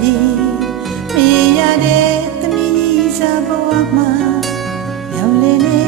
ပြီမေရတဲ့သမီးကြီးစားဘဝမှာရောင်လည်နေ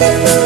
doesn't